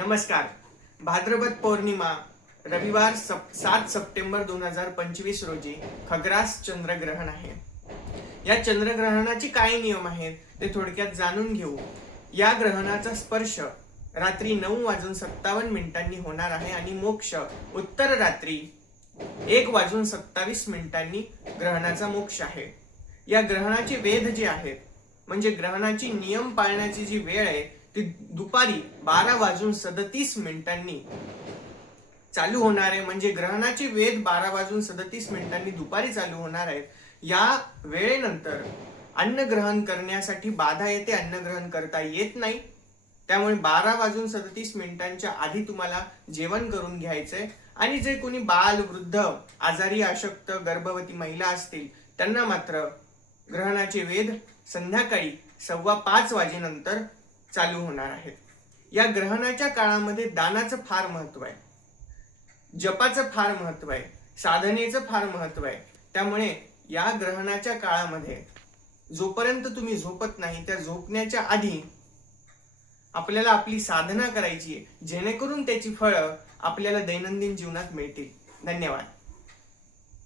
नमस्कार. भाद्रपद पौर्णिमा रविवार 7 सप्टेंबर 2025 रोजी खग्रास चंद्रग्रहण आहे. या चंद्रग्रहणाचे काय नियम आहेत ते थोडक्यात जाणून घेऊ. या ग्रहणाचा स्पर्श रात्री 9:57 होणार आहे आणि मोक्ष उत्तर रात्री 1:27 ग्रहणाचा मोक्ष आहे. या ग्रहणाचे वेध जे आहेत म्हणजे ग्रहणाची नियम पाळण्याची जी वेळ आहे ती दुपारी 12:37 चालू होणार आहे. म्हणजे ग्रहणाचे वेध 12:37 दुपारी चालू होणार आहेत. या वेळेनंतर अन्न ग्रहण करण्यासाठी बाधा येते, अन्न ग्रहण करता येत नाही. त्यामुळे 12:37 आधी तुम्हाला जेवण करून घ्यायचंय. आणि जे कोणी बाल, वृद्ध, आजारी, अशक्त, गर्भवती महिला असतील त्यांना मात्र ग्रहणाचे वेध संध्याकाळी 5:15 वाजेनंतर चालू होणार आहेत. या ग्रहणाच्या काळामध्ये दानाचं फार महत्व आहे, जपाचं फार महत्व आहे, साधनेचं फार महत्व आहे. त्यामुळे या ग्रहणाच्या काळामध्ये जोपर्यंत तुम्ही झोपत नाही त्या झोपण्याच्या आधी आपल्याला आपली साधना करायची आहे, जेणेकरून त्याची फळं आपल्याला दैनंदिन जीवनात मिळतील. धन्यवाद.